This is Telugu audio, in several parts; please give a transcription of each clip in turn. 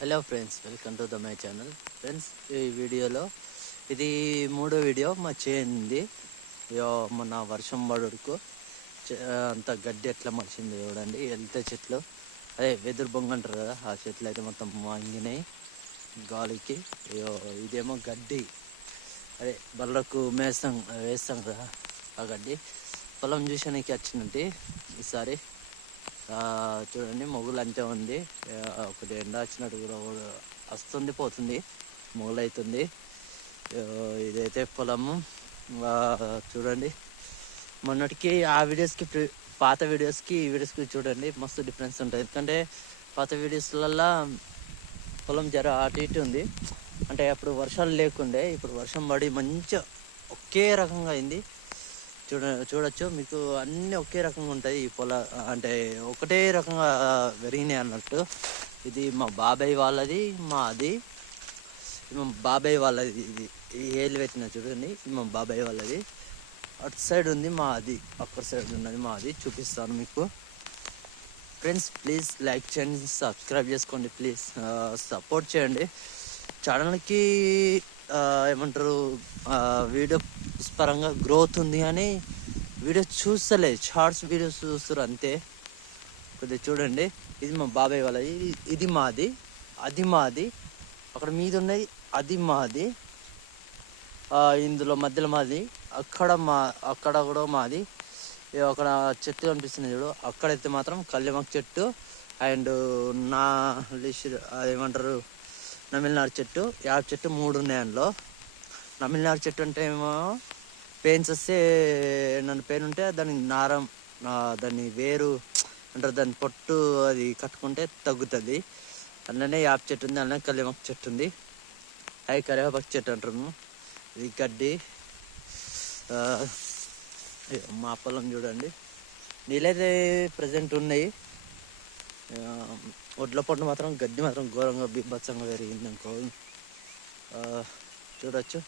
Hello friends, welcome to my channel. Friends, ఈ వీడియోలో ఇది మూడో వీడియో మా చేయింది. మొన్న వర్షం పడుకు అంత గడ్డి ఎట్లా మలిచింది చూడండి. వెళ్తే చెట్లు అదే వెదురు బొంగ అంటారు కదా, ఆ చెట్లు అయితే మొత్తం వంగినాయి గాలికి. ఇదేమో గడ్డి, అదే బర్లకు వేస్తాం కదా ఆ గడ్డి. పొలం చూసానికి వచ్చినట్టు ఈసారి చూడండి, మొగులు అంతే ఉంది. ఒకటి ఎండ వచ్చినట్టు కూడా వస్తుంది పోతుంది, మొగులు అవుతుంది. ఇదైతే పొలము చూడండి. మొన్నటికి ఆ వీడియోస్కి పాత వీడియోస్కి ఈ వీడియోస్కి చూడండి, మస్తు డిఫరెన్స్ ఉంటుంది. ఎందుకంటే పాత వీడియోస్లల్లో పొలం జర అటు ఇటు ఉంది. అంటే అప్పుడు వర్షాలు లేకుండే, ఇప్పుడు వర్షం పడి మంచిగా ఒకే రకంగా అయింది. చూడొచ్చు మీకు అన్నీ ఒకే రకంగా ఉంటాయి. ఈ పొల అంటే ఒకటే రకంగా పెరిగినాయి అన్నట్టు. ఇది మా బాబాయ్ వాళ్ళది, మాది మా బాబాయ్ వాళ్ళది. ఇది ఈ ఏళ్ళు పెట్టిన చూడండి, మా బాబాయ్ వాళ్ళది. అటు సైడ్ ఉంది మాది, అక్కడ సైడ్ ఉన్నది మాది. చూపిస్తాను మీకు. ఫ్రెండ్స్, ప్లీజ్ లైక్ చేయండి, సబ్స్క్రైబ్ చేసుకోండి. ప్లీజ్ సపోర్ట్ చేయండి ఛానల్కి. ఏమంటారు, వీడియో పరంగా గ్రోత్ ఉంది కానీ వీడియోస్ చూస్తలేదు, షార్ట్స్ వీడియోస్ చూస్తారు అంతే. కొద్దిగా చూడండి. ఇది మా బాబాయ్ వాళ్ళది, ఇది మాది, అది మాది. అక్కడ మీద ఉన్నాయి, అది మాది. ఇందులో మధ్యలో మాది, అక్కడ కూడా మాది. అక్కడ చెట్టు కనిపిస్తుంది చూడు, అక్కడైతే మాత్రం కళ్యామక్ చెట్టు అండ్ అదేమంటారు నమిలినారు చెట్టు, యాప్ చెట్టు 3 ఉన్నాయి. అందులో నమిలినారు చెట్టు అంటే ఏమో పెయిన్స్ వస్తే, నన్ను పెయిన్ ఉంటే దాన్ని వేరు అంటారు, దాని పొట్టు అది కట్టుకుంటే తగ్గుతుంది. అందులోనే యాప్ చెట్టు ఉంది, అందులోనే కళ్యామక్ చెట్టు ఉంది. అవి కరివేపాకు చెట్టు అంటారు. ఇది గడ్డి. మా పొలం చూడండి, నీళ్ళైతే ప్రజెంట్ ఉన్నాయి. ఒడ్ల పొట్టు మాత్రం గడ్డి మాత్రం ఘోరంగా బీభత్సంగా పెరిగింది అనుకో. చూడొచ్చు.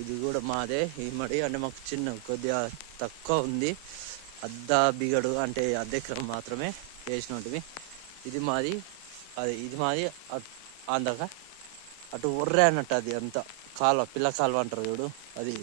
ఇది కూడా మాదే. ఈ మడి అంటే మాకు కొద్దిగా తక్కువ ఉంది, బిగడు అంటే ఎకరం మాత్రమే వేసినట్టువి. ఇది మాది, ఇది మాది. అందక అటు ఒర్రే అన్నట్టు, అది అంతా పిల్ల కాలువ అంటారు చూడు, అది